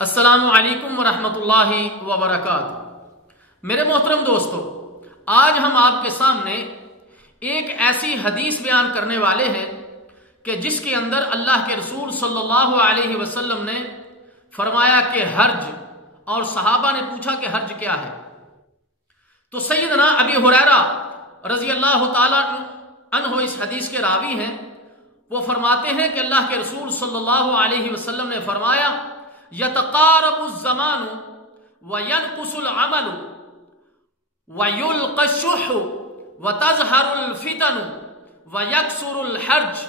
السلام علیکم ورحمۃ اللہ وبرکاتہ۔ میرے محترم دوستو، آج ہم آپ کے سامنے ایک ایسی حدیث بیان کرنے والے ہیں کہ جس کے اندر اللہ کے رسول صلی اللہ علیہ وسلم نے فرمایا کہ حرج، اور صحابہ نے پوچھا کہ حرج کیا ہے؟ تو سیدنا ابی ہریرہ رضی اللہ تعالی عنہ اس حدیث کے راوی ہیں۔ وہ فرماتے ہیں کہ اللہ کے رسول صلی اللہ علیہ وسلم نے فرمایا یتقارب الزمان وینقص العمل ویلقى الشح وتظہر الفتن ویکثر الحرج۔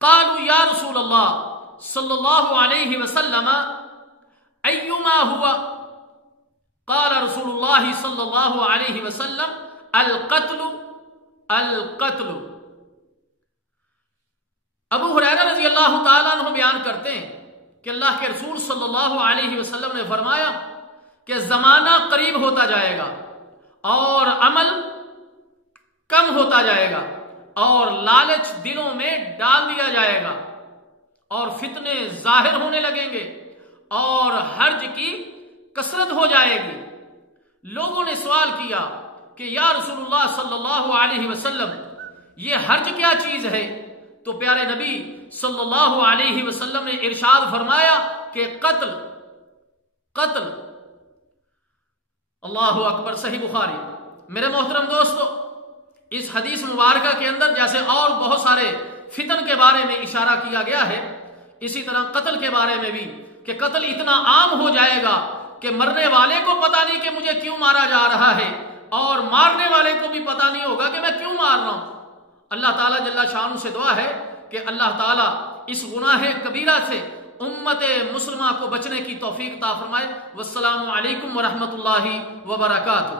قالوا یا رسول اللہ صلی اللہ علیہ وسلم ایما ہوا؟ قال رسول اللہ صلی اللہ علیہ وسلم القتل القتل۔ ابو ہریرہ رضی اللہ تعالیٰ عنہ بیان کرتے ہیں کہ اللہ کے رسول صلی اللہ علیہ وسلم نے فرمایا کہ زمانہ قریب ہوتا جائے گا اور عمل کم ہوتا جائے گا اور لالچ دلوں میں ڈال دیا جائے گا اور فتنے ظاہر ہونے لگیں گے اور حرج کی کثرت ہو جائے گی۔ لوگوں نے سوال کیا کہ یا رسول اللہ صلی اللہ علیہ وسلم یہ حرج کیا چیز ہے؟ تو پیارے نبی صلی اللہ علیہ وسلم نے ارشاد فرمایا کہ قتل قتل۔ اللہ اکبر، صحیح بخاری۔ میرے محترم دوستو، اس حدیث مبارکہ کے اندر جیسے اور بہت سارے فتن کے بارے میں اشارہ کیا گیا ہے، اسی طرح قتل کے بارے میں بھی کہ قتل اتنا عام ہو جائے گا کہ مرنے والے کو پتہ نہیں کہ مجھے کیوں مارا جا رہا ہے اور مارنے والے کو بھی پتہ نہیں ہوگا کہ میں کیوں مار رہا ہوں۔ اللہ تعالیٰ جل شانہ سے دعا ہے کہ اللہ تعالیٰ اس گناہ کبیرہ سے امت مسلمہ کو بچنے کی توفیق عطا فرمائے۔ والسلام علیکم ورحمۃ اللہ وبرکاتہ۔